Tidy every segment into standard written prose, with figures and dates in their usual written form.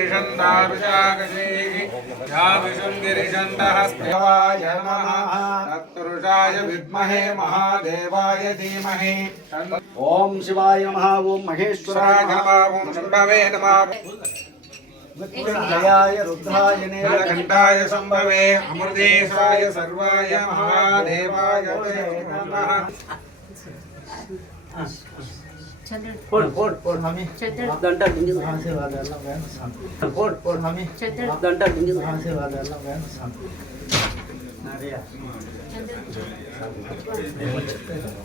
गिरिशन्दारुषाकशेः या विशुङ्गिरिशन्दहस्तेवाय नमः तत्पुरुषाय विद्महे महादेवाय धीमहि ओम शिवाय नमः ओम महेश्वराय नमः ओम शम्भवे नमः मृत्युंजयाय रुद्राय नीलकण्ठाय शम्भवे अमृतेशाय सर्वाय महादेवाय नमः फोड़ मम्मी दंडा डिंगी आशीर्वाद अल्लाह वैन फोड़ मम्मी दंडा डिंगी आशीर्वाद अल्लाह वैन नारिया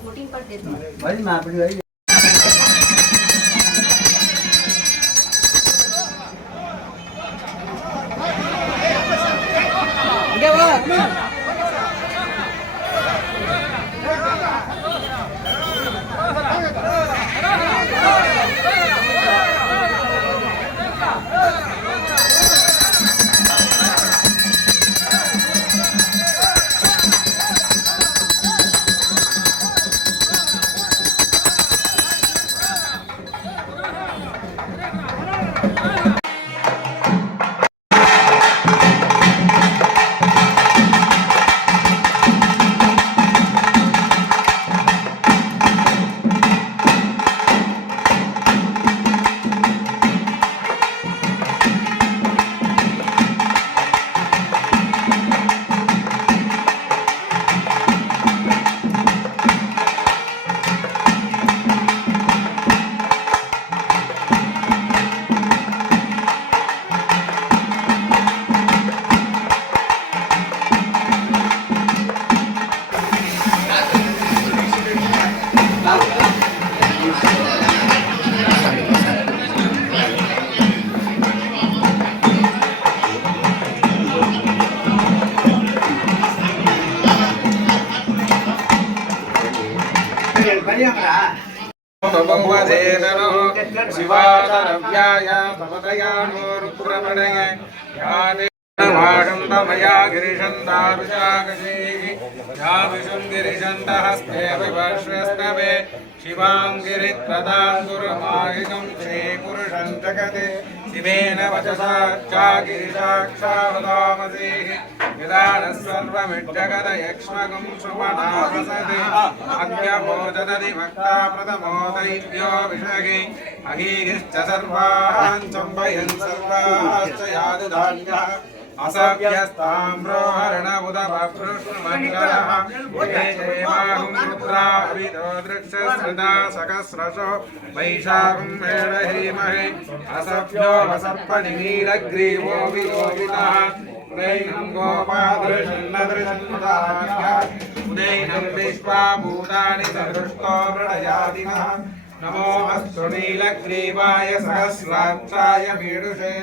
वोटिंग पर देते भाई मैं अपनी भाई शिवाय भवदयानोरुद्रमणये यादेवाडम्बमया गिरिशन्दारुषाकशेः या विशुङ्गिरिशन्दहस्ते विवर्षस्तवे शिवां गिरित्रदां गुरुमाहितं श्रीपुरुषं जगते शिवेन वचसा गिरिसाक्षा वदामसेः यदा न सर्वमिज्जगदयक्ष्मगं सुमनावसते अद्यभोजदधि भक्ता प्रथमो दैव्यो विषगे अहीगिश्च सर्वान् चम्बयन् सर्वाश्च यादधान्यः असव्यस्ताम्रो हरणमुदभृष्णमङ्गलः देवाहुं रुद्राभितो दृक्षसृदा सकस्रशो वैशाखं मेढहीमहे असभ्यो वसर्पनिमीलग्रीवो विलोकितः उदैनं गोपादृशन्नदृशन्दान्या उदैनं विश्वाभूतानि सदृष्टो मृडयादिनः नमो अस्तु नीलग्रीवाय सहस्राक्षाय मीडुषे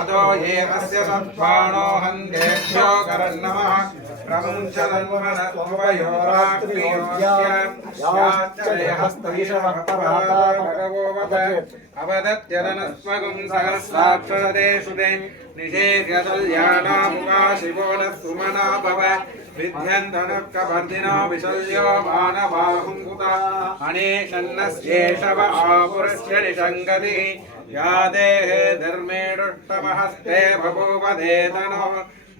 अदो ये अस्य सत्त्वाणो हन्तेभ्यो करन्नमः अवदत्यदनस्मगुं सहस्राक्षरदेषु निषेर्यतल्यानामुका शिवो न सुमना भव विध्यन्तनुक्कवर्धिनो विशल्यो मानबाहुङ्कुता अनेशन्नस्येषव आपुरस्य निषङ्गतिः या देहे धर्मेणुष्टमहस्ते बभूवदेतनो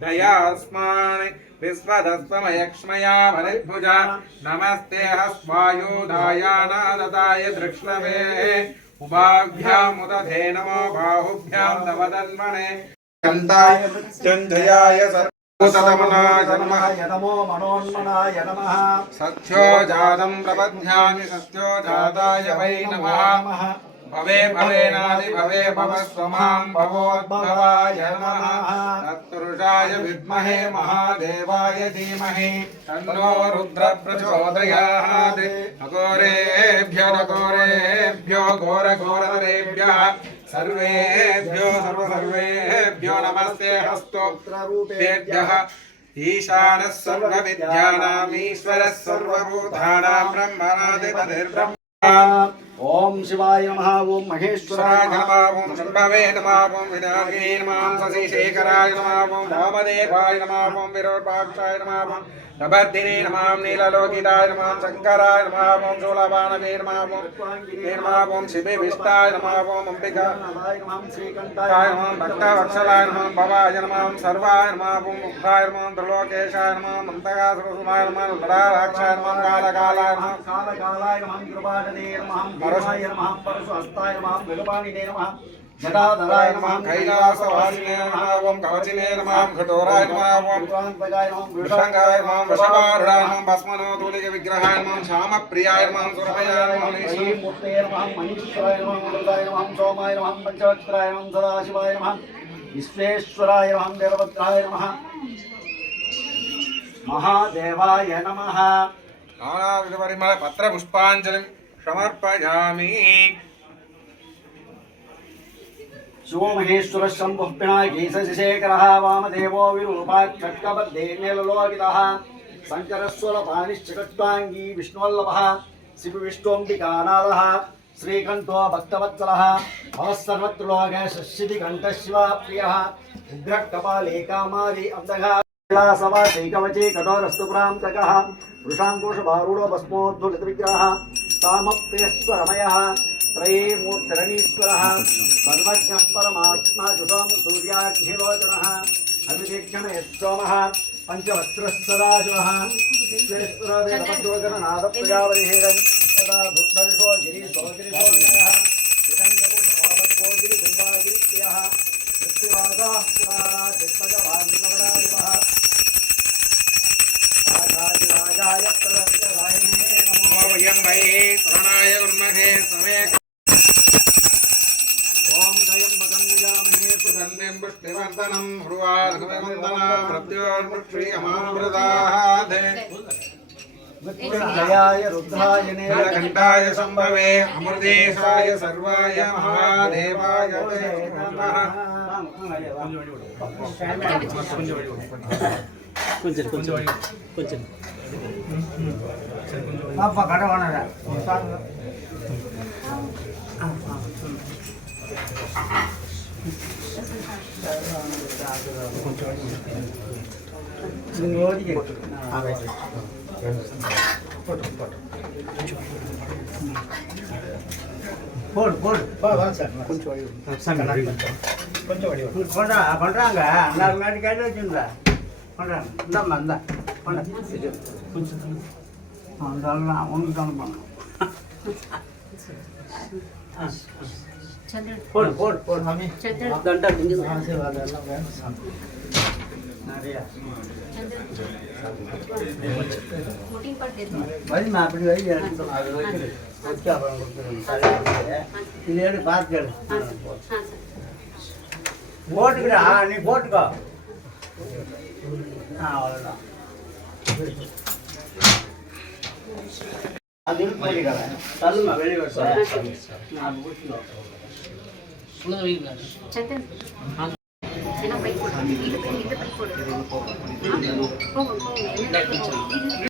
दयास्मान् विश्वदस्मयक्ष्मया वरिभुजा नमस्ते हस्वायुधायानादताय दृक्ष्णवे उभाभ्यामुदधे नमो बाहुभ्यां नवदन्मणे कन्ताय मृत्युञ्जयाय सर्वभूतदमनाय नमो मनोन्मनाय नमः सत्यो जातं प्रपद्यामि सत्यो जाताय वै नमः भवे भवेनादि भवे भवस्वमां भवोद्भवाय नमः तत्पुरुषाय विद्महे महादेवाय धीमहि तन्नो रुद्र प्रचोदयात् अघोरेभ्यो घोरघोरतरेभ्यः सर्वेभ्यो सर्वेभ्यो नमस्ते हस्तोक्तरूपेभ्यः ईशानः सर्वविद्यानाम् ईश्वरः सर्वभूतानां ब्रह्मणाधिपतिर्ब्रह्मा ओम ఓం శివాయ నమః ఓం మహేశ్వరాయ నమః ఓం శంభవే నమః ఓం వినాయకాయ నమః ఓం శశిశేఖరాయ నమః ఓం వామదేవాయ నమః ఓం విరూపాక్షాయ నమః ఓం నభర్దినే నమః నీలలోకితాయ నమః శంకరాయ నమః ఓం శూలపాణవే నమః ఓం శివే విష్టాయ నమః ఓం అంబికాయ శ్రీకంఠాయ నమః భక్తవత్సలాయ నమః భవాయ నమః సర్వాయ నమః ఓం ముక్తాయ నమః త్రిలోకేశాయ నమః మంతగాసురసుమాయ నమః లడారాక్షాయ నమః కాళకాలాయ నమః కాలకాలాయ నమః కృపాణదే నమః భరసాయ నమః పరశుహస్తాయ నమః భగవానినే నమః జటాధరాయ నమః కైలాసవాసినే నమః ఓం కవచినే నమః ఘటోరాయ నమః ఓం కృపాంతకాయ నమః వృషంగాయ నమః వృషభారుడాయ నమః భస్మనోతులిక విగ్రహాయ నమః శ్యామప్రియాయ నమః సురభయాయ నమః శ్రీమూర్తయే నమః మనీశ్వరాయ నమః అమృతాయ నమః సోమాయ నమః పంచవక్త్రాయ నమః సదాశివాయ నమః విశ్వేశ్వరాయ నమః వీరభద్రాయ నమః మహాదేవాయ నమః నానావిధ పరిమళ పత్ర పుష్పాంజలిం సమర్పయామి శివమహేశ్వర శంభుః పినాకీశశేఖరः వామదేవో విరూపాక్షట్కబద్ధే నీలలోకితः శంకరస్వరపాణిశ్చకట్వాంగీ విష్ణువల్లభः శివవిష్ణోంబికానాథः శ్రీకంఠో భక్తవత్సలः భవస్సర్వత్రలోకశిధికంఠः శివప్రియः ఉగ్రకపాలే కామారి అంధగా కైలాసవాసే కవచే కఠోరస్తు ప్రాంతకः వృషాంకుశభారుడో భస్మోద్ధులిత విగ్రహः సామప్రియస్వరమయः त्रये मूर्तिरणीश्वरः सर्वज्ञः परमात्मा जुषोम सूर्याग्निलोचनः अभिषेक्षणयत्सोमः पञ्चवक्त्रः सदाशिवः विश्वेश्वरवेदपद्योगनाथप्रजावरिहेरन् तदा भुक्तविशो गिरिशोगिरिशोन्नयः गिरिशङ्गपुष्पोगिरिबिम्बागिरिप्रियः मृत्युवासाः पुराणात् दिग्भगवान्कवडादिवः राजाय प्रदत्तरायणे नमो वयं वै शरणाय गुरुमहे समे ओम त्र्यंबकं यजामहे सुगन्धिं पुष्टिवर्धनं उर्वारुकवन्दना मृत्योर्मुक्षीयमामृताधे मृत्युंजयाय रुद्राय नीलकण्ठाय शम्भवे अमृतेशाय सर्वाय महादेवाय ते नमः కొంచెం పాప కడవనరా கொண்டாங்க அண்ணாரு நாட்டு கேட்டு வச்சுருந்தா கொண்டாங்க இந்தாம்மா இந்தா கொண்டாங்க அதெல்லாம் ஒன்று தான் பண்ண போடு போடு போடு மாமி దండ ஆசீர்வாதம் வேணும் நிறையா வரிமா அப்படி வரி அது வச்சு அப்புறம் கொடுத்துருங்க இது எப்படி பார்த்து போட்டுக்கிறா நீ போட்டுக்கோ அவ்வளோதான் அது போட்டுக்கிறேன் தள்ளுமா வெளியே வச்சு நான் முடிச்சுக்கோ போங்க